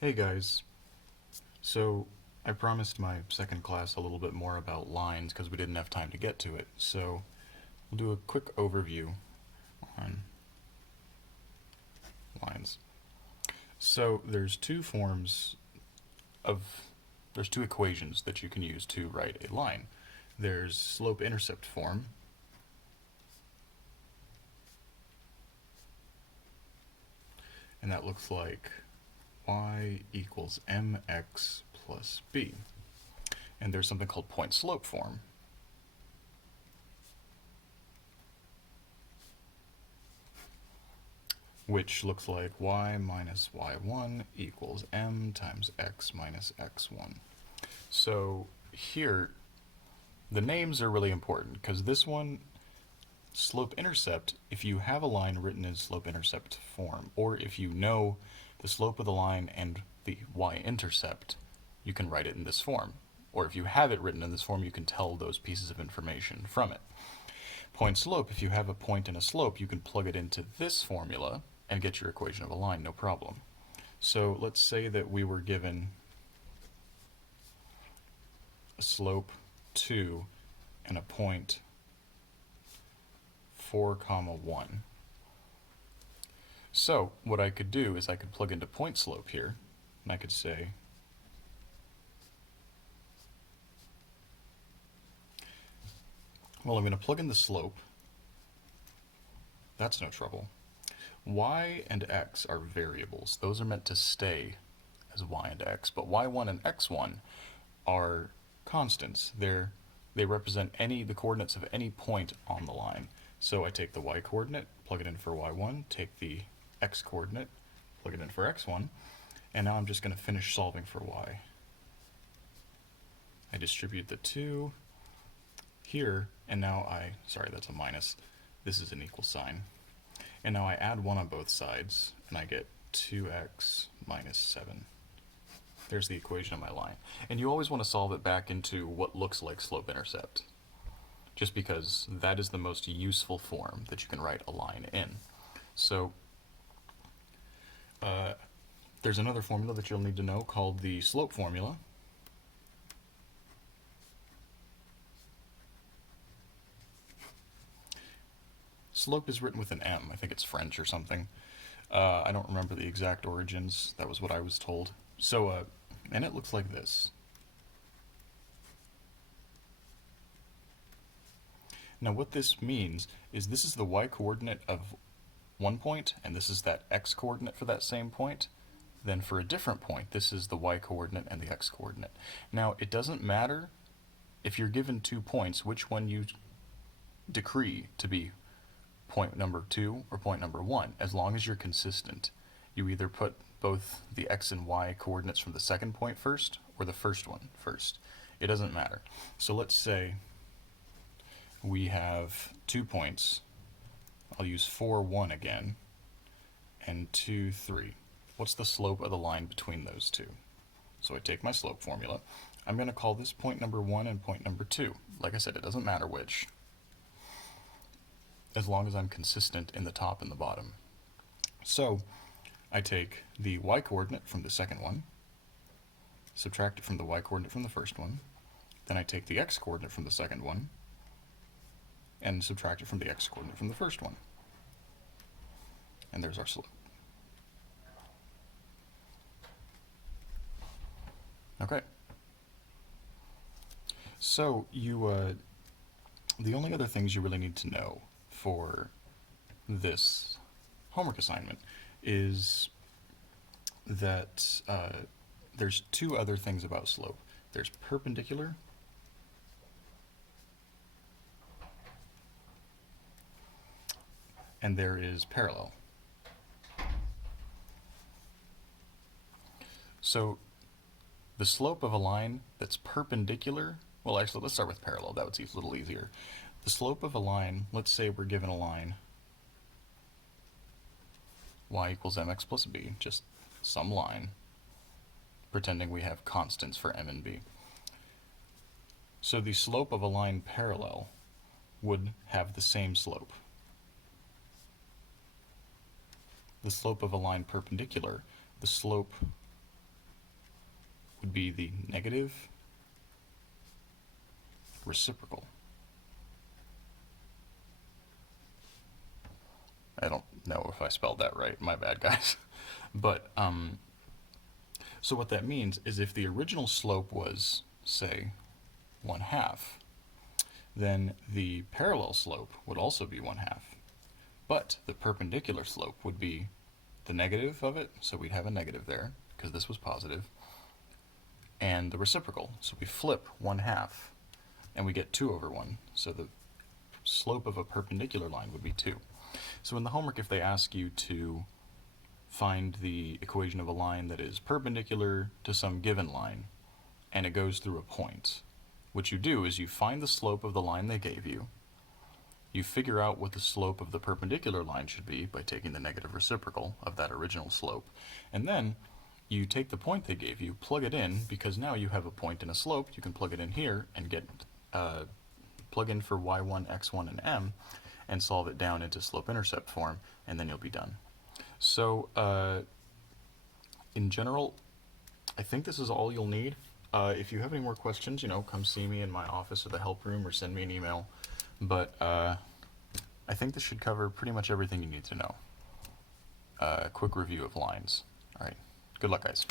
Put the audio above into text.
Hey guys, so I promised my second class a little bit more about lines because we didn't have time to get to it, so we'll do a quick overview on lines. So of, there's two equations that you can use to write a line. There's slope-intercept form, and that looks like y equals mx plus b. And there's something called point-slope form, which looks like y minus y1 equals m times x minus x1. So here, the names are really important because this one, slope-intercept, if you have a line written in slope-intercept form, or if you know the slope of the line and the y-intercept, you can write it in this form. Or if you have it written in this form, you can tell those pieces of information from it. Point slope, if you have a point and a slope, you can plug it into this formula and get your equation of a line, no problem. So let's say that we were given a slope 2 and a point 4, 1. So what I could do is I could plug into point slope here, and I could say well, I'm going to plug in the slope. That's no trouble. Y and x are variables. Those are meant to stay as y and x, but y1 and x1 are constants. They represent the coordinates of any point on the line. So I take the y coordinate, plug it in for y1, take the x coordinate, plug it in for x1, and now I'm just going to finish solving for y. I distribute the 2 here, and now sorry, that's a minus. This is an equal sign. And now I add 1 on both sides, and I get 2x minus 7. There's the equation of my line. And you always want to solve it back into what looks like slope-intercept, just because that is the most useful form that you can write a line in. So there's another formula that you'll need to know called the slope formula. Slope is written with an M. I think it's French or something. I don't remember the exact origins. That was what I was told. So, and it looks like this. Now what this means is this is the y-coordinate of one point, and this is that x-coordinate for that same point. Then for a different point, this is the y-coordinate and the x-coordinate. Now it doesn't matter if you're given 2 points, which one you decree to be point number 2 or point number 1, as long as you're consistent. You either put both the x and y coordinates from the second point first or the first one first. It doesn't matter. So let's say we have 2 points. I'll use 4, 1 again, and 2, 3. What's the slope of the line between those two? So I take my slope formula. I'm going to call this point number 1 and point number 2. Like I said, it doesn't matter which, as long as I'm consistent in the top and the bottom. So I take the y-coordinate from the second one, subtract it from the y-coordinate from the first one, then I take the x-coordinate from the second one, and subtract it from the x-coordinate from the first one. And there's our slope. Okay. So the only other things you really need to know for this homework assignment is that there's 2 other things about slope. There's perpendicular and there is parallel. So the slope of a line that's perpendicular, well actually let's start with parallel, that would be a little easier. The slope of a line, let's say we're given a line y equals mx plus b, just some line, pretending we have constants for m and b. So the slope of a line parallel would have the same slope. The slope of a line perpendicular, the slope would be the negative reciprocal. I don't know if I spelled that right. My bad, guys. But, so what that means is if the original slope was, say, 1/2, then the parallel slope would also be 1/2. But the perpendicular slope would be the negative of it, so we'd have a negative there, because this was positive, and the reciprocal, so we flip 1/2, and we get 2/1, so the slope of a perpendicular line would be 2. So in the homework, if they ask you to find the equation of a line that is perpendicular to some given line, and it goes through a point, what you do is you find the slope of the line they gave you, you figure out what the slope of the perpendicular line should be by taking the negative reciprocal of that original slope, and then you take the point they gave you, plug it in, because now you have a point and a slope, you can plug it in here and get plug in for y1, x1, and m, and solve it down into slope-intercept form, and then you'll be done. So, in general, I think this is all you'll need. If you have any more questions, come see me in my office or the help room, or send me an email. But I think this should cover pretty much everything you need to know. Quick review of lines. All right. Good luck, guys.